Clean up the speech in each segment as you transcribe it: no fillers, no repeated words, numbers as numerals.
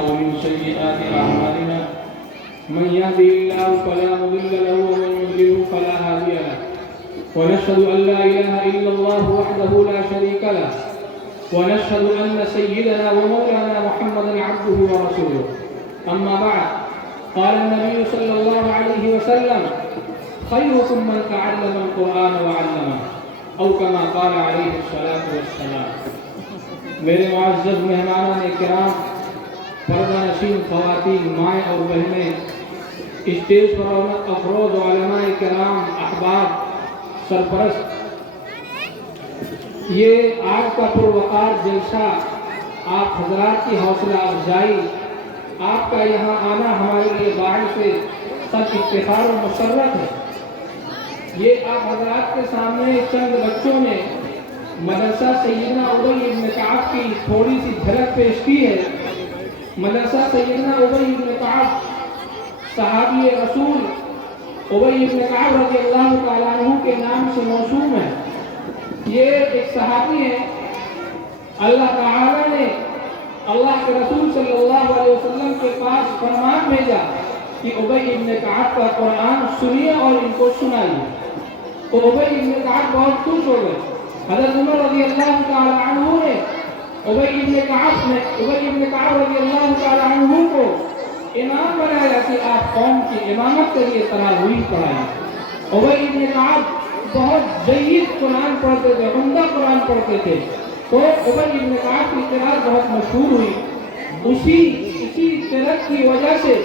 ومن سيئات أعمالنا من يهده الله فلا مضل له ومن يضلل فلا هادي له ونشهد أن لا إله إلا الله وحده لا شريك له ونشهد أن سيدنا ومولانا محمدا عبده ورسوله أما بعد قال النبي صلى الله عليه وسلم خيركم من تعلم القرآن وعلمه أو كما قال عليه الصلاة والسلام. میرے معزز مہمانان کرام، پردہ نشین خواتین، مائیں اور بہنیں، اسٹیج پر افروز علماء کرام، احباب، سرپرست، یہ آج کا پروقار جلسہ آپ حضرات کی حوصلہ افزائی، آپ کا یہاں آنا ہمارے لیے باعث سب افتخار و مسرت ہے. یہ آپ حضرات کے سامنے چند بچوں نے مدرسہ سیدنا ابی بن کعب کی تھوڑی سی جھلک پیش کی ہے. مدرسہ سیدنا ابی بن کعب صحابی رسول ابی بن کعب رضی اللہ تعالیٰ عنہ کے نام سے موسوم ہے. یہ ایک صحابی ہے. اللہ تعالیٰ نے اللہ کے رسول صلی اللہ علیہ وسلم کے پاس فرمان بھیجا کہ ابی بن کعب کا قرآن سنیے اور ان کو سنائیے. تو ابی بن کعب بہت خوش ہو گئے. حضرت عمر رضی اللہ تعالیٰ عنہ نے ابی بن کعب رضی اللہ تعالیٰ عنہ کو امام بنایا کہ آپ قوم کی امامت کے لیے تراویح پڑھائیں. ابی بن کعب بہت جید قرآن پڑھتے تھے، عمدہ قرآن پڑھتے تھے. تو ابی بن کعب کی قرأت بہت مشہور ہوئی. اسی قرأت کی وجہ سے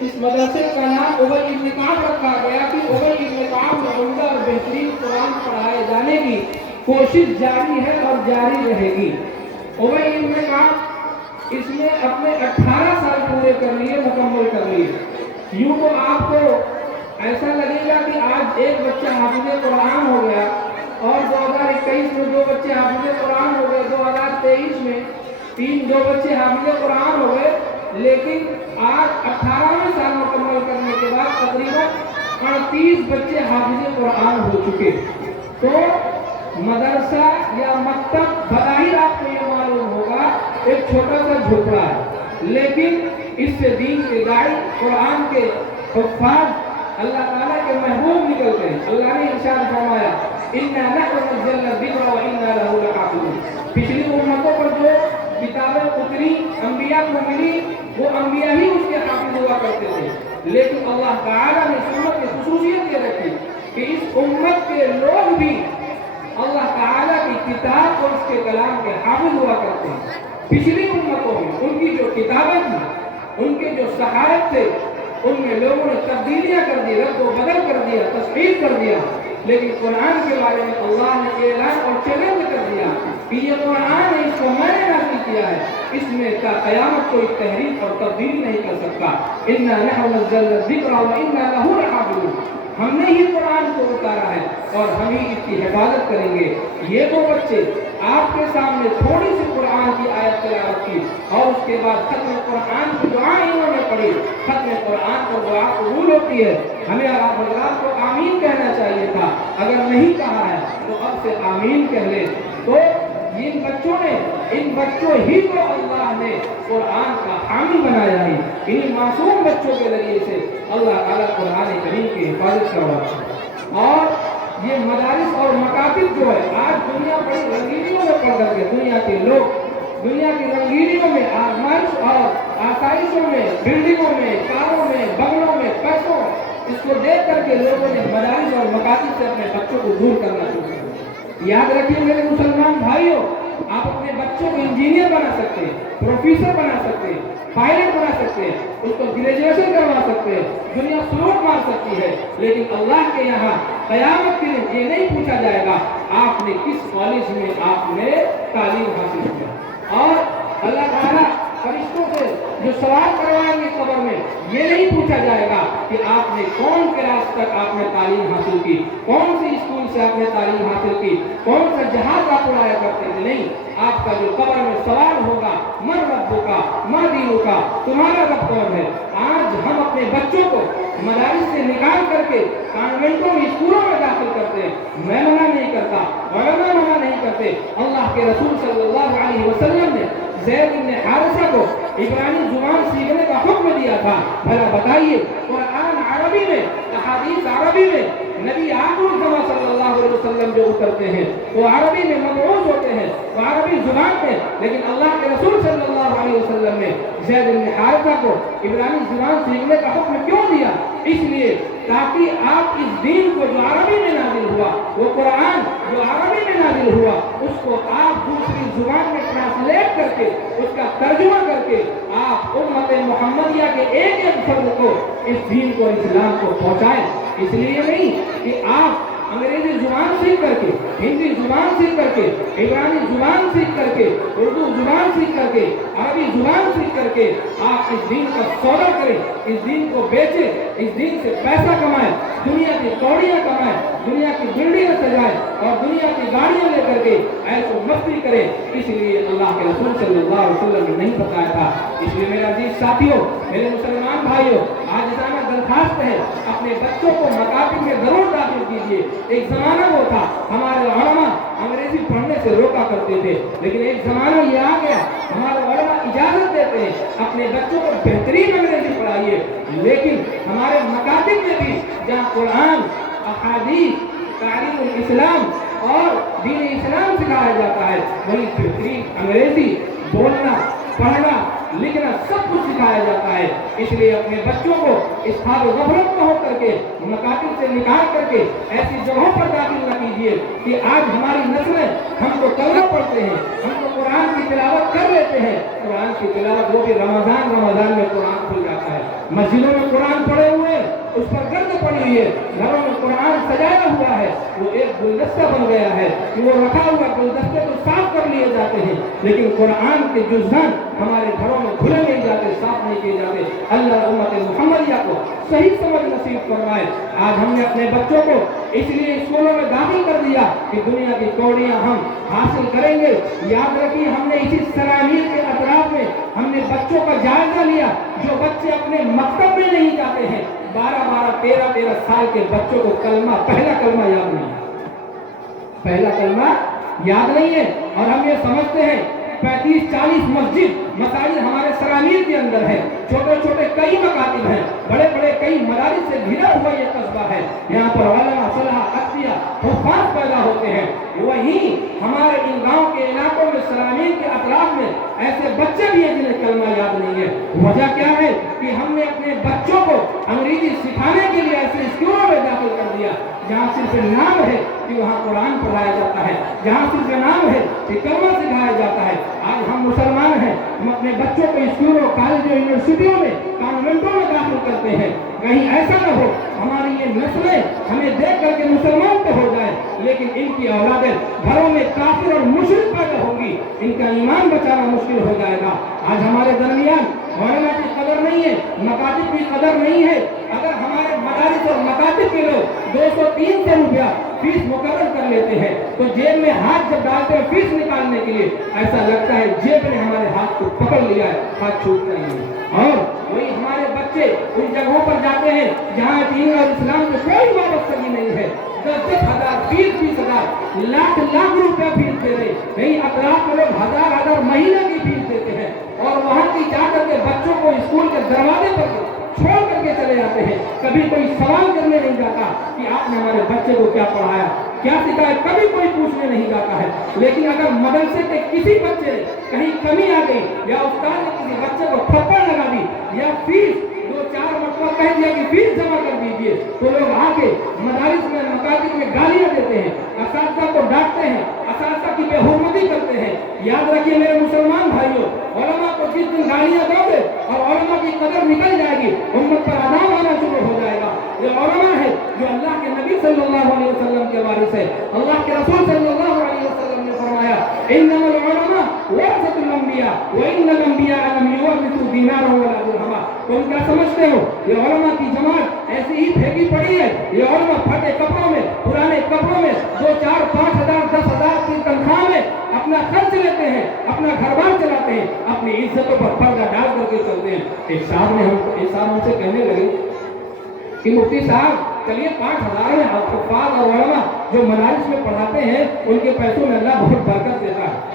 اس مدرسے کا نام ابی بن کعب رکھا گیا کہ ابی بن کعب میں عمدہ اور بہترین قرآن پڑھائے جانے کی کوشش جاری ہے اور جاری رہے گی. ابی بن کعب اس میں اپنے 18 سال پورے کر لیے، مکمل کر لیے. یوں تو آپ کو ایسا لگے گا کہ آج ایک بچہ حافظ قرآن ہو گیا اور 2021 میں 2 بچے حافظ قرآن ہو گئے، 2023 میں 2 بچے حافظ قرآن ہو گئے. لیکن آج 18ویں سال مکمل کرنے کے بعد تقریباً 38 بچے حافظ قرآن ہو چکے. تو مدرسہ یا مکتب بظاہر آپ کو یہ معلوم ہوگا ایک چھوٹا سا جھوپڑا ہے، لیکن اس سے دین کے داعی، قرآن کے حفاظ، اللہ تعالیٰ کے محبوب نکلتے ہیں. اللہ نے ارشاد فرمایا اِنَّا نَحْنُ نَزَّلْنَا الذِّكْرَ وَإِنَّا لَهُ لَحَافِظُونَ. پچھلی امتوں پر جو کتابیں اتری، انبیاء کو ملی، وہ انبیاء ہی اس کے حافظ ہوا کرتے تھے. لیکن اللہ تعالیٰ نے اس امت کی خصوصیت یہ رکھی کہ اس امت کے لوگ بھی اللہ تعالیٰ کی کتاب اور اس کے کلام کے حافظ ہوا کرتے ہیں. پچھلی امتوں میں ان کی جو کتابیں تھیں، ان کے جو صحائف تھے، ان میں لوگوں نے تبدیلیاں کر دی، رد و بدل کر دیا، تصحیح کر دیا. لیکن قرآن کے بارے میں اللہ نے اعلان اور چیلنج کر دیا کہ یہ قرآن ہے، اس کو میں نے نازل کیا ہے، اس میں کا قیامت کوئی تحریف اور تبدیل نہیں کر سکتا. اِنَّا نَحْنُ نَزَّلْنَا الذِّكْرَ وَإِنَّا لَهُ لَحَافِظُونَ. ہم نے ہی قرآن کو اتارا ہے اور ہم ہی اس کی حفاظت کریں گے. یہ 2 بچے آپ کے سامنے تھوڑی سی قرآن کی آیت تلاوت کی اور اس کے بعد ختم قرآن کی دعا انہوں نے پڑھی. ختم قرآن پر دعا قبول ہوتی ہے. ہمیں آپ حضرات کو آمین کہنا چاہیے تھا. اگر نہیں کہا ہے تو اب سے آمین کہہ لیں. تو ان بچوں ہی کو اللہ نے قرآن کا حامی بنایا ہے. انہیں معصوم بچوں کے ذریعے سے اللہ تعالیٰ قرآن کریم کی حفاظت کرواتا ہے. اور یہ مدارس اور مکاتب جو ہے، آج دنیا بڑی رنگینیوں میں پڑ کر کے دنیا کے لوگ دنیا کی رنگینیوں میں، آرائش اور آسائشوں میں، بلڈنگوں میں، کاروں میں، بنگلوں میں، پیسوں، اس کو دیکھ کر کے لوگوں نے مدارس اور مکاتب سے اپنے بچوں کو دور کرنا شروع کیا. یاد رکھیے میرے مسلمان بھائیوں، آپ اپنے بچوں کو انجینئر بنا سکتے ہیں، پروفیسر بنا سکتے ہیں، پائلٹ بنا سکتے ہیں، اس کو گریجویشن کروا سکتے ہیں، دنیا سلوٹ مار سکتی ہے. لیکن اللہ کے یہاں قیامت کے دن یہ نہیں پوچھا جائے گا آپ نے کس کالج میں آپ نے تعلیم حاصل کیا. اور اللہ تعالیٰ فرشتوں سے جو سوال کروائیں گے قبر میں، یہ نہیں پوچھا جائے گا کہ آپ نے کون کلاس تک آپ نے تعلیم حاصل کی، کون سی اسکول سے آپ نے تعلیم حاصل کی، کون سا جہاز آپ اڑایا کرتے تھے. نہیں، آپ کا جو قبر میں سوال ہوگا من ربک ما دینک، تمہارا رب کون ہے. آج ہم اپنے بچوں کو مدارس سے نکال کر کے کانوینٹوں میں، اسکولوں میں داخل کرتے ہیں. میں منع نہیں کرتا، علماء منع نہیں کرتے. اللہ کے رسول صلی اللہ علیہ وسلم نے زید بن حارثہ کو عبرانی زبان سیکھنے کا حکم دیا تھا؟ بھلا بتائیے، قرآن عربی میں، احادیث عربی میں، نبی آخر الزمان صلی اللہ علیہ وسلم جو اترتے ہیں وہ عربی میں مبعوث ہوتے ہیں، وہ عربی زبان میں، لیکن اللہ کے رسول صلی اللہ علیہ وسلم نے زید بن حارثہ کو عبرانی زبان سیکھنے کا حکم کیوں دیا؟ اس لیے تاکہ آپ اس دین کو جو عربی میں نازل ہوا، وہ قرآن جو عربی میں نازل ہوا، اس کو آپ دوسری زبان میں ٹرانسلیٹ کر کے، اس کا ترجمہ کر کے آپ امت محمدیہ کے ایک ایک فرد کو اس دین کو، اسلام کو پہنچائیں۔ اس لیے نہیں کہ آپ انگریزی زبان سیکھ کر کے، ہندی زبان سیکھ کر کے، عبرانی زبان سیکھ کر کے، اردو زبان سیکھ کر کے، عربی زبان سیکھ کر کے آپ اس دین کا سودا کریں، اس دین کو بیچیں، اس دین سے پیسہ کمائیں، دنیا کی کوڑیاں کمائیں، دنیا کی بلڈنگیں سجائیں اور دنیا کی گاڑیاں لے کر کے عیش و مستی کریں۔ اس لیے اللہ کے رسول صلی اللہ علیہ وسلم نے نہیں بتایا تھا۔ اس لیے میرے عزیز ساتھیوں، میرے مسلمان بھائیوں، آج جانا درخواست ہے، اپنے بچوں کو مکاتب میں ضرور داخل کیجیے۔ ایک زمانہ وہ تھا ہمارے علماء انگریزی پڑھنے سے روکا کرتے تھے، لیکن ایک زمانہ یہ آ گیا ہمارے علماء اجازت دیتے ہیں اپنے بچوں کو بہترین انگریزی پڑھائیے، لیکن ہمارے مکاتب میں بھی جہاں قرآن، احادیث، تعلیم الاسلام اور دین اسلام سکھایا جاتا ہے، وہیں بہترین انگریزی بولنا، پڑھنا، لکھنا سب کچھ سکھایا جاتا ہے۔ اس لیے اپنے بچوں کو اس حال و غفلت میں ہو کر کے، مکاتب سے نکال کر کے ایسی جگہوں پر داخل نہ کیجیے کہ آج ہماری نسلیں ہم کو کلمہ پڑھتے ہیں، ہم کو قرآن کی تلاوت کر لیتے ہیں، قرآن کی تلاوت وہ بھی رمضان میں قرآن کھل جاتا ہے، مسجدوں میں قرآن پڑھے ہوئے، اس پر گرد پڑی ہوئی ہے، گھروں میں قرآن سجایا ہوا ہے، وہ ایک گلدستہ بن گیا ہے کہ وہ رکھا ہوا گلدستے تو صاف کر لیے جاتے ہیں، لیکن قرآن کے جزوان ہمارے گھروں میں کھلے نہیں جاتے، صاف نہیں کیے جاتے۔ اللہ امت محمدیہ کو صحیح سمجھ نصیب فرمائے۔ آج ہم نے اپنے بچوں کو اس لیے اسکولوں میں داخل کر دیا کہ دنیا کی کوڑیاں ہم حاصل کریں گے۔ یاد رکھیے، ہم نے اسی سرامیر کے اطراف میں ہم نے بچوں کا جائزہ لیا، جو بچے اپنے مکتب میں نہیں جاتے ہیں، 12 سال کے بچوں کو پہلا کلمہ یاد نہیں ہے، پہلا کلمہ یاد نہیں ہے، اور ہم یہ سمجھتے ہیں 35-40 مساجد ہمارے سرامیر کے اندر ہے، چھوٹے چھوٹے کئی مکاتب ہیں، بڑے بڑے کئی مدارس سے گھرا ہوا یہ قصبہ ہے، یہاں پر علماء، صلاح، اتقیاء، حفاظ پیدا ہوتے ہیں۔ وہیں ہمارے ان گاؤں کے علاقوں میں سرامیر کے اطراف میں ایسے بچے بھی ہیں جنہیں کلمہ یاد نہیں ہے۔ وجہ کیا ہے کہ ہم نے اپنے بچوں کو انگریزی سکھانے کے لیے ایسے اسکولوں میں داخل کر دیا جہاں صرف نام ہے کہ وہاں قرآن پڑھایا جاتا ہے، جہاں صرف نام ہے کہ کلمہ سکھایا جاتا ہے۔ آج ہم مسلمان ہیں، ہم اپنے بچوں کو اسکولوں، کالجوں، یونیورسٹیوں میں، کانوینٹوں میں داخل کرتے ہیں، کہیں ایسا نہ ہو ہماری یہ نسلیں ہمیں دیکھ کر کے مسلمان تو ہو جائیں، لیکن ان کی اولادیں گھروں میں کافر اور مشرک پیدا ہوگی، ان کا ایمان بچانا مشکل ہو جائے گا۔ آج ہمارے درمیان علماء کی قدر نہیں ہے، مکاتب کی قدر نہیں ہے۔ اگر ہمارے مدارس اور مکاتب کے لوگ 200-300 روپیہ فیس مقرر کر لیتے ہیں تو جیب میں ہاتھ جب ڈالتے ہیں فیس نکالنے کے لیے، ایسا لگتا ہے جیب نے ہمارے ہاتھ کو پکڑ لیا ہے، ہاتھ چھوٹتا نہیں ہے۔ اور وہی ہمارے بچے ان جگہوں پر جاتے ہیں جہاں دین اور اسلام سے کوئی وابستگی نہیں ہے، 10,000 20,000 لاکھ روپیہ فیس دے رہے، کئی اطراف میں لوگ ہزار مہینے کی فیس دیتے ہیں، اور وہاں کی جا کر کے بچوں کو اسکول کے دروازے پر چھوڑ کر کے چلے جاتے ہیں۔ کبھی کوئی سوال کرنے نہیں جاتا کہ آپ نے ہمارے بچے کو کیا پڑھایا، کیا سکھایا، کبھی کوئی پوچھنے نہیں جاتا ہے۔ لیکن اگر مدرسے کے کسی بچے کہیں کمی آ گئی یا استاد نے کسی بچے کو تھپڑ لگا دی یا فیس 2-4 مرتبہ کہہ دیا کہ فیس جمع کر دیجیے، تو لوگ آ کے مدارس میں، مکاتب میں گالیاں دیتے ہیں، اساتذہ کو ڈانٹتے ہیں، اساتذہ کی بے حرمتی کرتے ہیں۔ یاد رکھیے میرے مسلمان بھائیوں، علماء کو جس دن گالیاں دو گے اور علماء کی قدر نکل جائے گی، امت پر عذاب آنا شروع ہو جائے گا۔ یہ علماء ہے جو اللہ کے نبی صلی اللہ علیہ وسلم کے وارث ہے۔ اللہ کے رسول صلی اللہ علیہ وسلم نے فرمایا، انما العلماء ورثۃ الانبیاء وان الانبیاء لم یورثوا دینارا ولا درہما۔ تم کیا سمجھتے ہو یہ علماء کی جماعت ایسی ہی پھینکی پڑی ہے؟ یہ علماء پھٹے کپڑوں میں، پرانے کپڑوں میں 2-4-5,000 10,000 کی تنخواہ میں اپنا خرچ لیتے ہیں، اپنا گھر بار چلاتے ہیں، اپنی عزتوں پر پردہ ڈال کر کے چلتے ہیں۔ ایک صاحب ہم سے کہنے لگے کہ مفتی صاحب چلیے 5,000 میں حفاظ اور علماء جو مدارس میں پڑھاتے ہیں ان کے پیسوں میں اللہ بہت برکت دیتا ہے،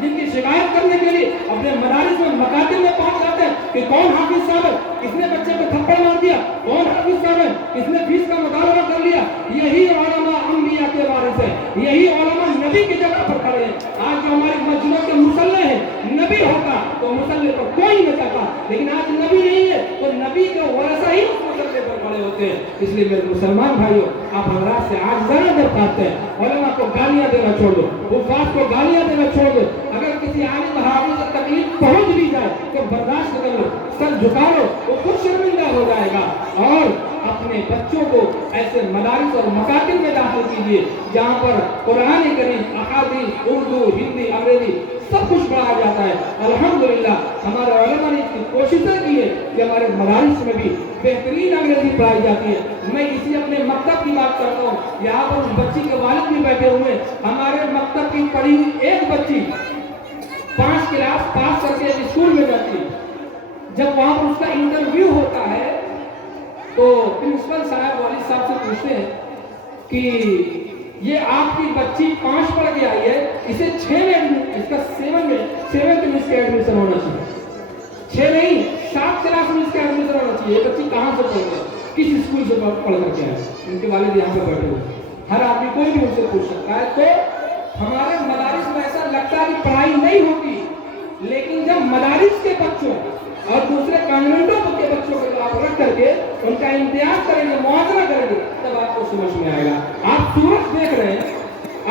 جن کی شکایت کرنے کے لیے اپنے مدارس میں مکاتب میں پہنچ جاتے ہیں کہ کون حافظ صاحب ہے کس نے بچے کو تھپڑ مار دیا، کون حافظ صاحب ہے کس نے فیس کا مطالبہ کر لیا۔ یہی علماء انبیاء کے وارث ہیں، یہی علماء نبی کی جگہ پر کھڑے ہیں۔ آج جو ہماری مسجدوں کے مصلی ہیں، نبی ہوتا تو مصلی پر کوئی نہ جاتا، لیکن آج نبی نہیں ہے تو نبی کے ورثہ ہی اس مصلی پر کھڑے ہوتے ہیں۔ اس لیے میرے مسلمان بھائیوں، آپ حضرات سے آج ذرا درخواست ہے، علماء کو گالیاں دینا چھوڑ دو، حفاظ کو گالیاں دینا چھوڑ دو۔ اگر کسی عالم حافظ سے تکلیف پہنچ بھی جائے تو برداشت کر لو، سر جھکا لو، وہ خود شرمندہ ہو جائے گا۔ اور اپنے بچوں کو ایسے مدارس اور مکاتب میں داخل کیجیے جہاں پر قرآن کریم، احادیث، اردو، ہندی، انگریزی سب کچھ پڑھایا جاتا ہے۔ الحمدللہ ہمارے علماء نے اتنی کوششیں کی ہے کہ ہمارے مدارس میں بھی بہترین انگریزی پڑھائی جاتی ہے۔ میں اسی اپنے مکتب کی بات کرتا ہوں، یہاں پر اس بچی کے والد بھی بیٹھے ہوئے ہیں۔ ہمارے مکتب کی پڑھی ہوئی ایک بچی 5 کلاس پاس کر کے اسکول میں جاتی ہے، جب وہاں پر اس کا انٹرویو ہوتا ہے تو پرنسپل صاحب والد صاحب سے پوچھتے ہیں کہ یہ آپ کی بچی 5 پڑھ کے آئی ہے، اسے 6 میں، اس کا 7 میں اس کے ایڈمیشن ہونا چاہیے، 6 نہیں 7 کلاس میں اس کا ایڈمیشن ہونا چاہیے۔ یہ بچی کہاں سے پڑھ گئی، کس اسکول سے پڑھ کر کے آئے؟ ان کے والد یہاں پہ بیٹھے ہوئے، ہر آدمی کوئی بھی ان سے پوچھ سکتا ہے۔ تو ہمارے مدارس میں ایسا لگتا ہے کہ پڑھائی نہیں ہوتی، لیکن جب مدارس کے بچوں اور دوسرے کانوینٹوں کے بچوں کو آپ رکھ کر کے ان کا امتیاز کریں گے، موازنہ کریں گے، تب آپ کو سمجھ میں آئے گا۔ آپ سورج دیکھ رہے ہیں،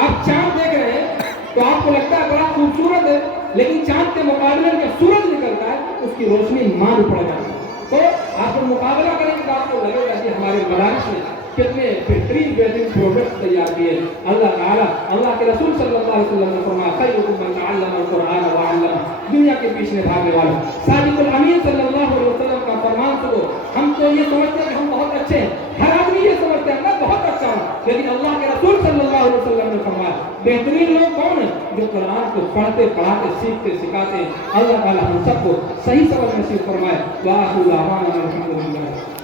آپ چاند دیکھ رہے ہیں تو آپ کو لگتا ہے بڑا خوبصورت ہے، لیکن چاند کے مقابلے میں سورج نکلتا ہے اس کی روشنی مان پڑ جاتی ہے۔ تو آپ کو مقابلہ کریں گے تو آپ کو لگے گا کہ ہمارے مدارس میں کتنے بہترین پروڈکٹس تیار کیے۔ اللہ تعالیٰ، اللہ کے رسول صلی اللہ علیہ وسلم نے فرمایا خیرکم من تعلم القرآن وعلمہ، دنیا کے پیچھے بھاگنے والا صادق الامین صلی اللہ علیہ وسلم کا فرمان سنو۔ ہم تو یہ سمجھتے ہیں کہ ہم بہت اچھے ہیں، ہر آدمی یہ سمجھتا ہے میں بہت اچھا ہوں، لیکن اللہ کے رسول صلی اللہ علیہ وسلم نے فرمایا بہترین لوگ کون ہیں؟ جو قرآن کو پڑھتے پڑھاتے سیکھتے سکھاتے ہیں۔ اللہ تعالیٰ ہم سب کو صحیح سمجھ نصیب فرمائے۔ وآخر دعوانا الحمدللہ۔